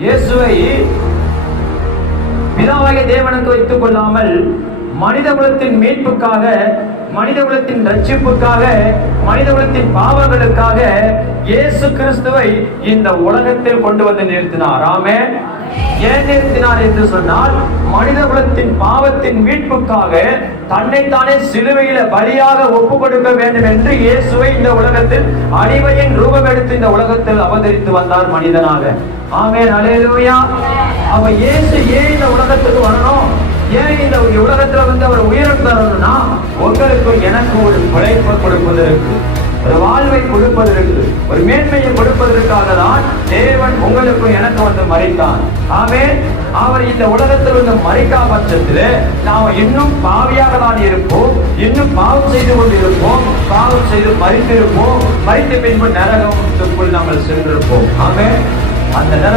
இயேசுவை பிதாவாகிய தேவனுக்கு வைத்துக் கொள்ளாமல் மனித குலத்தின் மீட்புக்காக மனித குலத்தின் ரட்சிப்புக்காக மனித குலத்தின் பாவங்களுக்காக இயேசு கிறிஸ்துவை இந்த உலகத்தில் கொண்டு வந்து நிறுத்தினார். ஆமே ஏன் நிறுத்தினார் என்று சொன்னால் மனித குலத்தின் பாவத்தின் மீட்புக்காக தன்னைத்தானே சிலுவையில பலியாக ஒப்பு கொடுக்க வேண்டும் என்று இயேசுவை இந்த உலகத்தில் அடிமையின் ரூபம் எடுத்து இந்த உலகத்தில் அவதரித்து வந்தார் மனிதனாக. ஆமே அலேலூயா அவ இயேசு ஏன் இந்த உலகத்துக்கு வரணும்? ஏன் இந்த உலகத்துல வந்து அவர் உயிரம் தரணும்னா உங்களுக்கும் எனக்கும் ஒரு பிழைப்பை கொடுப்பதற்கு ஒரு வாழ்வை கொடுப்பதற்கு ஒரு மேன்மையை கொடுப்பதற்காக தான் தேவன் உங்களுக்கும் எனக்கு வந்து மறைத்தான் ஆமே அவர் இந்த உலகத்தில் வந்து மறைக்கா பட்சத்தில் நாம் இன்னும் பாவியாக தான் இருப்போம். இன்னும் பாவம் செய்து கொண்டு இருப்போம் பாவம் செய்து மறித்திருப்போம். மறித்த பின்பு நரகத்துக்குள் நாங்கள் சென்றிருப்போம். ஆமே அந்த நரக